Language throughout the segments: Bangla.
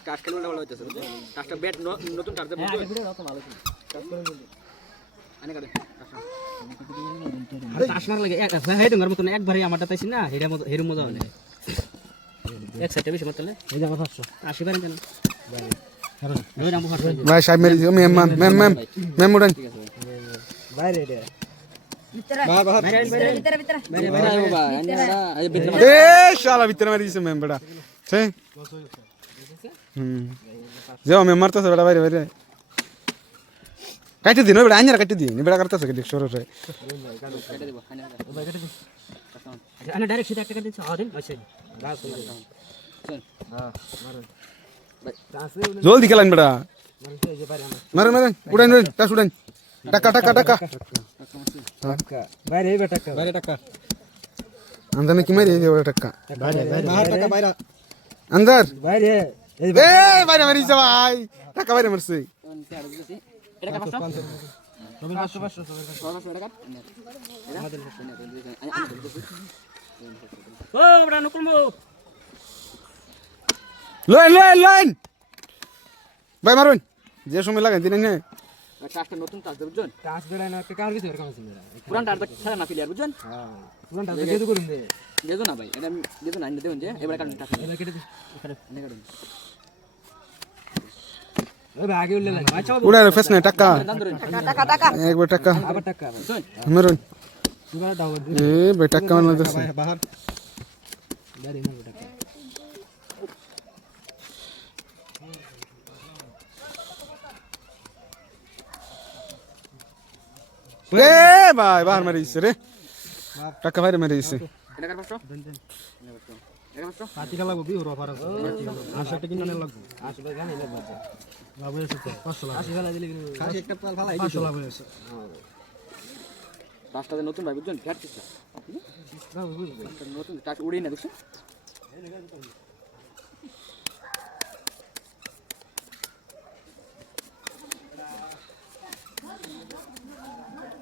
টাস খেলে ভালো হইতেছে টাসটা ব্যাট নতুন টাস দেব আনে কাটে আসনার লাগে এক হ্যাঁ তোমার মতন একবারই আমারটা তাইছি না হেরা মতো হেরু মজা হলে এক সাইডে বেশি পাঁচশো আশি পারেন কেন? পাঁচশো ভাই সাহেব মেরে দিও। ম্যাম ম্যাম উড়ান বাইরে মেরে দিছে ম্যাম বেটা সে হুম যাও আমি মারতেছে বেটা বাইরে বাইরে কাটে দিন বেটা আইনার কাটে দিন বেটা করতেছে কেটে সর সর আইনা ডাইরেক্ট সিধা কাটে দিছ আরে আচ্ছা গাছ চল হ্যাঁ মার জলদি খেলেন বেটা মারেন মারেন উড়ান উড়ান টাস উড়ান টাকা টাকা টাকা বাইরে এই টাকা বাইরে টাকা আমদানি কি মারি এই টাকা বাইরে বাইরে টাকা বাইরে আন্দার বাইরে এই বাইরে মারিছে ভাই। টাকা বাইরে মারছে। Line line line. ভাই মারুন। যে সময় লাগাই দিন। শ্বাসটা নতুন তাস দেব বুঝছেন তাস জড়াই না একটা কার কিছু এরকম আছে পুরান ডারটা ছাড়া না প্লেয়ার বুঝছেন হ্যাঁ পুরান ডারটা দিয়ে করুন দে দেদো না ভাই এটা দেদো না দেবেন যে এবারে কাটুন টাকা এবারে কেটে দিন কাটুন টাকা টাকা টাকা টাকা আশি খেলা দিলে খাসি একটা পাল ফালাই পাঁচশো লাভ হয়েছে টাসটা নতুন ভাই বুঝছেন ফ্যাট নতুন উড়েই না দেখছ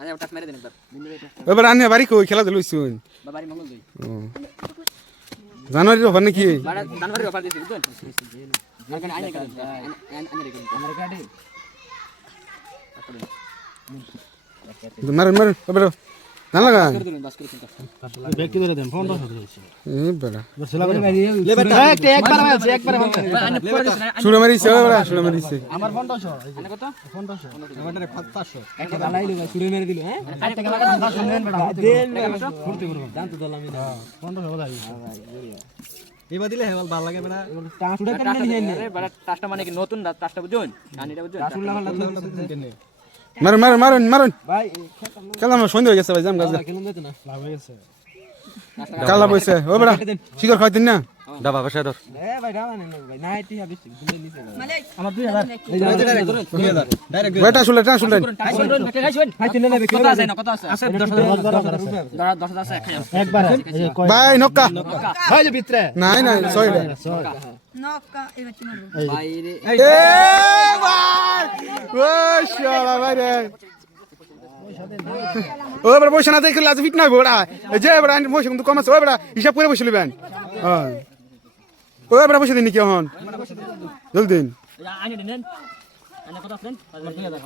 আনে টাস মেরে দেন একবার এবার আনে বাড়ি কই খেলা মঙ্গল দুই জানুয়ারির অফার নাকি? বাড়া জানুয়ারি অফার দিয়েছি বুঝছেন আনে আনে কাটুন আনে রেখে আমার কাটে মারেন মারেন এবার জান লাগা করে দিলেন 10 করে চিন্তা ব্যক্তি ধরে দেন ফোন দশ এ বেটা লে বেটা একবার মারছে একবার মারছে আনে পরে দিছেন ছুড়ে মারিছে এবার ছুড়ে মারিছে আমার ফোন দশ আনে কত ফোন দশ আমাদের 500 একটা লাইলো ভাই ছুড়ে মেরে দিল হ্যাঁ আরে টাকা লাগা 500 নেন বেটা দেন বেটা ফুরতে করব জানতো দলামি না ফোন দশ হলো এবার দিলে হেবাল ভালো লাগে নে টাসটা মানে কি নতুন টাসটা কানিটা রাসুল্লাহ আল্লাহ মারুন মারুন মারুন মারুন। ভাই খেলা আমার সন্ধ্যা হয়ে গেছে ভাই জাম গাছ খেলুন দিতে না লাভ হয়ে গেছে। কালা বইছে। ও বেটা শিকর খাইতেন না। ডাবা বাসায় ধর। এ ভাই ডালা নেন ভাই? না এটি হবে দিলে নিচে আমার 2000 বেটা শুলে টা শুলে ভাই তিন নেবে কত আছে না কত আছে? আছে 10000 10 আছে। একবার ভাই নক্কা। ভাই যে ভিতরে নাই নাই সরি। বাইরে এ ভাই! ও শালা ভাই। ও বড় বসে না দেখলে আজ ফিট না বড়া। এই যে বড়া বসে কিন্তু কম আছে। ও বড়া হিসাব করে বসে লিবেন হ্যাঁ। ও বড়া বসে দিন কি হন জলদি। দিন আনে দেন। আনে কত আছেন 2000